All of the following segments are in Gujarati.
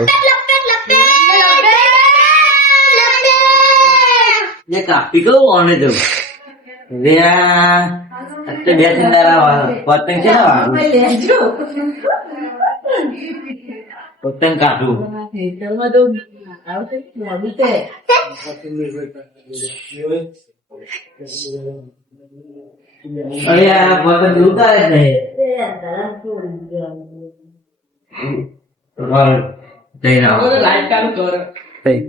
હાલો જે કાપી ગયું ઓને જવું રે આ અત્યારે બે ત્રણ દાડા પતંગ છે ને વાળું. પતંગ કાઢું અરે આ પતંગ લૂંટાય જ નહીં બરાબર. જઈને આવો. તઈ.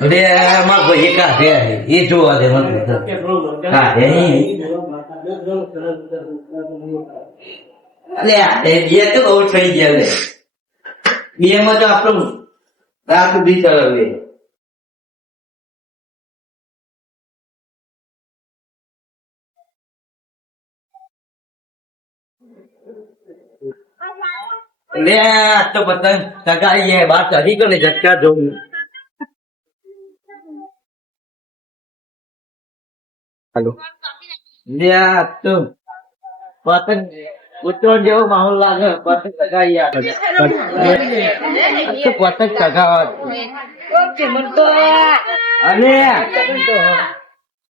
અરે કોઈ એકા કાઢે એ જોવા દે મને હા નહીં. અલે એ તો બહુ થઈ ગયા બે માં તો આપણું રાત બી ચલાવે લે આ તો પતંગ સગાઈ એ બાર ચડી ગયો ને ઝટકા જોઉં હાલો. લે તો પતંગ ઉત્તરાયણ જેવો માહોલ લાગે પતંગ સગાઈ તો. પતંગ સગાવા. અને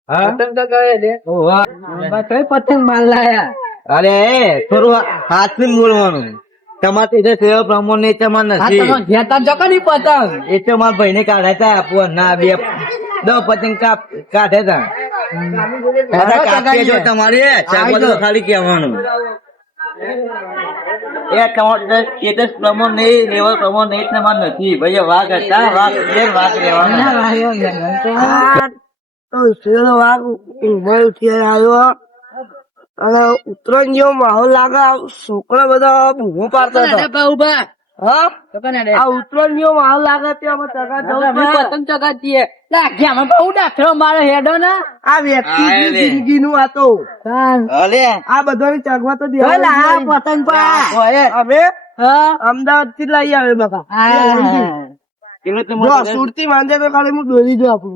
હા? પતંગ સગાવે લે પતંગ માલ લાયા? અરે થોડું હાથ ને બોલવાનું તમારે તો સેવા પ્રમાણ એ તમારે નથી. એ તો મારા ભાઈ ને કાઢ્યા તા આપવા ના બે દો પતંગ કાપ કાઢે તા. કાપીએ જો તમારે ચાકો તો ખાલી કહેવાનું. એ સ્ટેટસ પ્રમાણ નહીં લેવલ પ્રમાણ નહીં તમારે નથી. ભાઈ વાઘ હતા વાઘ વાઘ રહેવાના. તો વાઘ ઉઠી આવ્યો. અને ઉત્તરાયણ જેવો માહોલ લાગે છોકરા બધા બૂમો પાડતા હતા હા આ ઉત્તરાયણ જેવો માહોલ લાગે અમે. આ વ્યક્તિ જિંદગી નું આ તો। અલે। આ બધાને ચગવા તો પતંગ અમે અમદાવાદથી લઈ આવે બકા. તો સુરતી માંજે તો ખાલી હું દોરી જો આપું.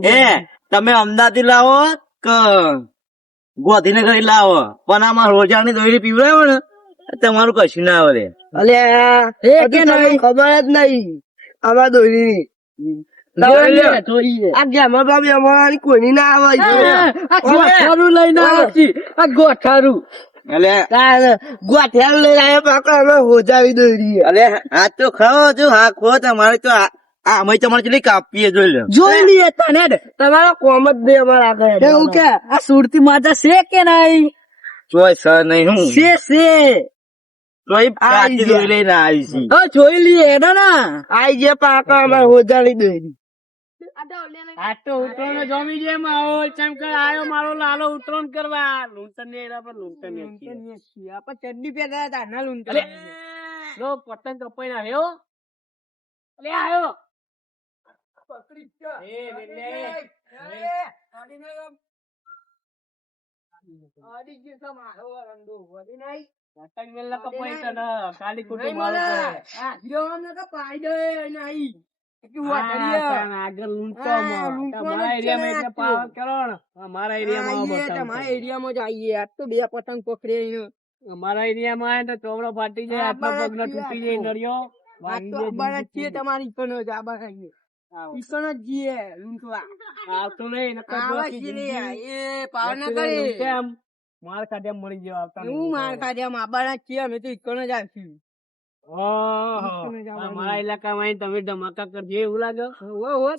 તમે અમદાવાદથી લાવો કે ગોધીનગર લાવો. પણ આમાં રોજાની દોરી પીવડાવે ને તમારું કશું ના આવે અલે ખબર જ નહીં. આમાં દોરી આ ગ્યામર બાબી અમારી કોઈની ના ગોઠિયા લઈ આવ્યા હોજાવી દોરી અલે. આ તો ખાઓ જો હા ખો તમારે તો આ અમે તમારે કેટલી કાપીએ જોઈ લો જોઈ લઈએ તને તમારો કોમ જ દે અમારા આગળ એવું કે આ સુરતી માતા છે કે નહીં? ચોય સર નહીં હું. છે છે. ચોય કાચી દોરી લઈને આવી છી. જોઈ લઈએ એનો ના. આઈ પાકા ઉતરણ જમી જે માહોલ આયો મારો લાલો ઉતરણ કરવા. લૂંટન ને એના પર લૂંટન ને ચડ્ડી પહેરતા હતા ના અલે લો પતંગ કપાઈ ના આવ્યો. અલે આયો મારું એરિયામાં એટલે તો. ને. બે પતંગ પકડી અમારા એરિયામાં ચોમડો તો ચોવડો ફાટી જાય આ હાથનો બાર પગનો જ છે તૂટી જાય છીએ તમારી ઈકણો ઈકણો જ જઈએ લૂંટવા આવતો નહીં એ પાવ ન કરી કેમ માર ખાધે આમ મરી જેવા આવતા હું માર ખાધે આમ આબાર જ છીએ અમે તો ઈકણ જ આવશું ઓહો. લૂંટને જવાનું. આ મારા ઇલાકામાં તમે ધમાકા કરજો એવું લાગે?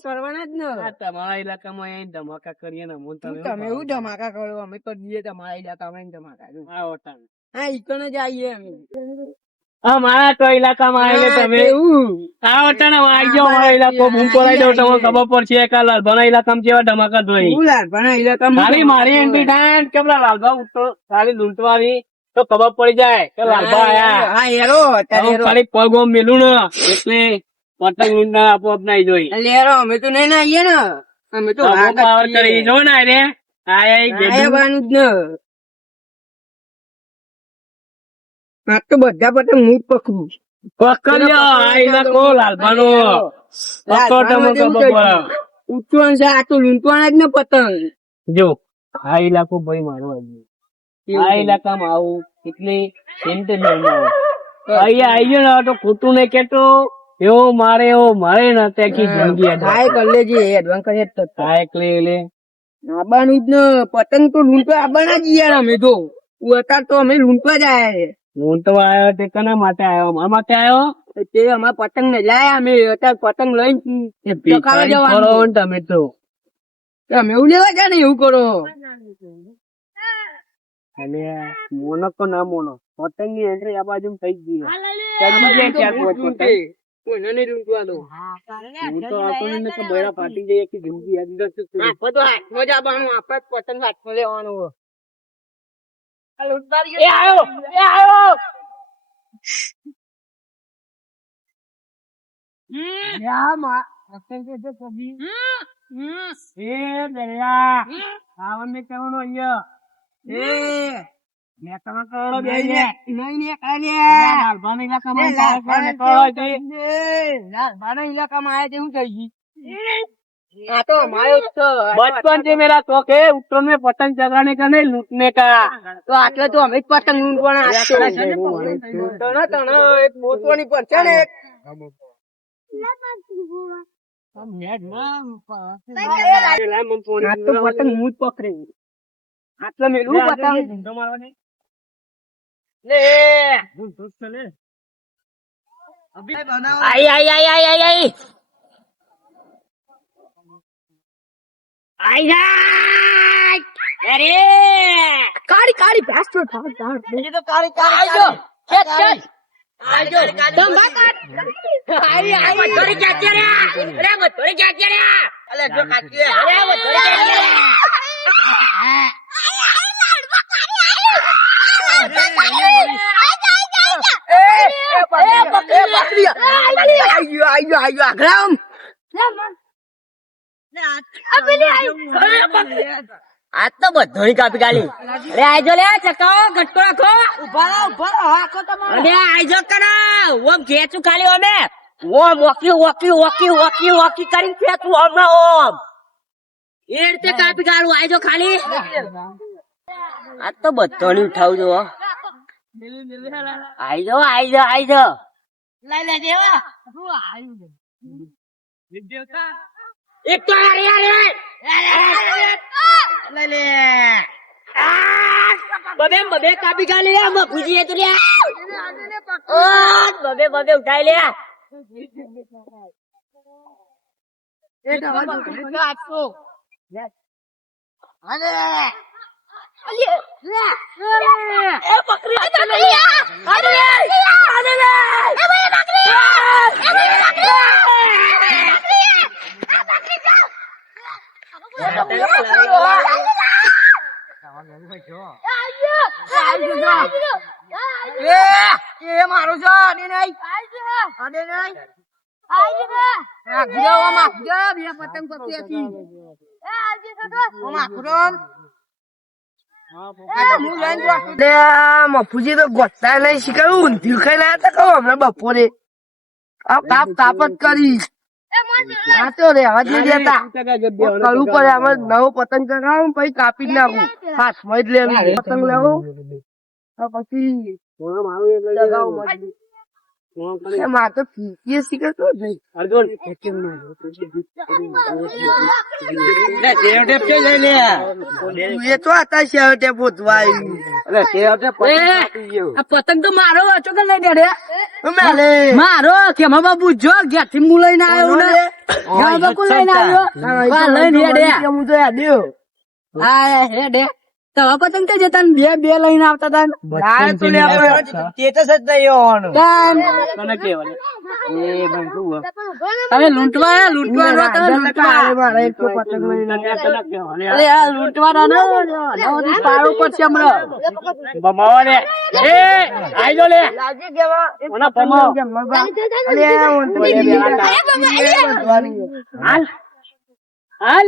કરવાના જ ને. તમારા ઇલાકામાં ધમાકા કરીએ ને તમે તમે એવું ધમાકા કરો? અમે તો જઈએ તમારા ઇલાકામાં ધમાકા હા ઈકણ જ આવીએ અમે. આ મારા તો ઇલાકામાં આવીને હા, તમે આવો તને વાગ્યો આવી જાઓ મારા ઇલાકો બૂમ પડાઈ દઉં તમને ખબર પડશે કે લાલભાના ઇલાકામાં જેવા ધમાકા જોઈ લાલભાના ઇલાકામાં મારી મારી એન્ટ્રી થાય ને લાલભા ઉઠતો ખાલી લૂંટવાની તો ખબર પડી જાય કે લાલભા આયા. હા હેરો અત્યારે ખાલી પગ મેલું ને એટલે પતંગ લૂંટના આપોઆપ નાઈ જોઈ. હેરો અમે તો નહીં ના આવીએ ને. અમે તો પાવર કરી જો ને રે આયા એક જ ને. આ તો બધા પતંગ હું પકડું પકડ લ્યો, આ ઇલાકો લાલભાનો. ઉઠવાનું છે આ તો લૂંટવાના જ ને પતંગ. જો આ ઇલાકો ભાઈ મારો આ ઇલાકામાં આવું એટલે અહીંયા આવી ગયો ને તો ખોટું ને કેતો એવો મારે એવો મારે ને તે કી જિંદગી થાય કલેજી એડવાન્સ કરીએ તો. થાય એટલે લે આબાનું જ ને પતંગ તો લૂંટવા આબાના જ યાર અમે તો અત્યારે તો અમે લૂંટવા જ આયા છે. હું તો આવ્યો તે કના માટે આવ્યો? અમારા માટે આવ્યો? તે અમાર પતંગ ને લાયા અમે અત્યારે પતંગ લઈને ચકાવા જવાનું. તમે તો. તમે એવું લેવા જાય ને એવું કરો? અને મોનો તો ના મોનો? પતંગની એન્ટ્રી આ બાજુ થઈ જ ગઈ. હું તો નહીં બૈરા ફાટી જાય કે જિંદગી આપણે પતંગ હાથમાં લેવાનું. એ આવ્યો એ આવ્યો ઇલાકામાં નીકળો છે. શું થઈ ગયું? આ તો અમારો જ છે. बचपन से मेरा शौक है उत्तरायण में पतंग चगाने का नहीं लूटने का તો આટલે તો અમે જ પતંગ લૂંટવાના આ તો. તણે તણે એક મોટવાની પર છે ને એક. આ તો પતંગ હું જ પકડી આટલે મેલું પતંગ લે આઈ આઈ આઈ આઈ આઈ અરે કાળી કાળી ભેંસ તો ધાડ ધાડ બીજી તો કાળી કાળી આજો ખેત ખેત આજો તમ આઈ આઈ મથોરી ક્યાં છે રે અરે મથોરી ક્યાં છે રે અલે જો કાચી અરે મત ક્યાં છે રે એ એ બકરી એ બકરી આઈ આ તો બધોની કાપી ગાલી અરે આજો લે ચકાવો ઘટકો રાખો. ઊભા ઊભા હાકો તમારો. અરે આજો કરા. ઓમ ઘેચું ખાલી ઓમે. ઓમ ઓકી ઓકી ઓકી ઓકી વકી કરીને ખેંચું હમણાં ઓમ. એ રીતે કાપી ગાળું આજો ખાલી. આ તો બધોની ઉઠાવું જો આઈજો આઈજો આઈજો એક તો યાર યાર લે. લે બબે બબે કાપી કાઢી લે આમાં ભૂજી તો લે. ઓ બબે બબે ઉઠાઈ લે. એ તો હજુ કાચો અરે. એ બકરી અરે. અરે એ એ મારો છે આડે નહીં આડે નહીં બે પતંગ હતી. ઓમાં ખુરમ. મફુજી તો ગોતા નહીં શીખાયું ઊંધિયું ખાઈ ના હતા કહું હમણાં બપોરે? કાપ જ કરી આ તો રેવા જ નહીં દેતા કરવું પડે આમાં નવો પતંગ ચગાવું પછી કાપી જ નાખું. હાથમાં જ લેવું પતંગ લેવું. પછી ચગાવું મજબૂત. તો ફીકીએ શીખતો જ નહીં અર્જુન લે સેવ ટેપ કે લઈ લે? એ તો હતા શેવટે પોતવા આવ્યું અરે સેવ ટેપ પતંગ આ પતંગ તો મારો હતો કે લઈ દે મેલે મારો? કેમાં બાબુ જો ઘેરથી હું લઈને આવ્યો ને? લઈને આવ્યો? લઈને હેડે. હું તો યાદ્યો હા હેડે. તો પતંગ કે જતા બે બે લઈને આવતા હતા ને. આ તો લે આપણે સ્ટેટસ જ નહીં હોવાનું તાન. કેવાય એ ભાઈ શું તમે લૂંટવા લૂંટવા રો તમે લૂંટવા મારે મારા એક પતંગ લઈને તને તને કેવાય? અરે આ લૂંટવાના ને નવરી પાડું છે હમણાં બમાવા ને એ આઈજો લે લાગે કેવા ઓના ભમાવો. અરે હું તો. હાલ હાલ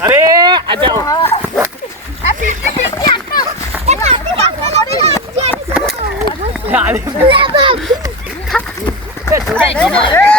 અરે આ જાઓ. 呀！你。来吧，他。再走，再走。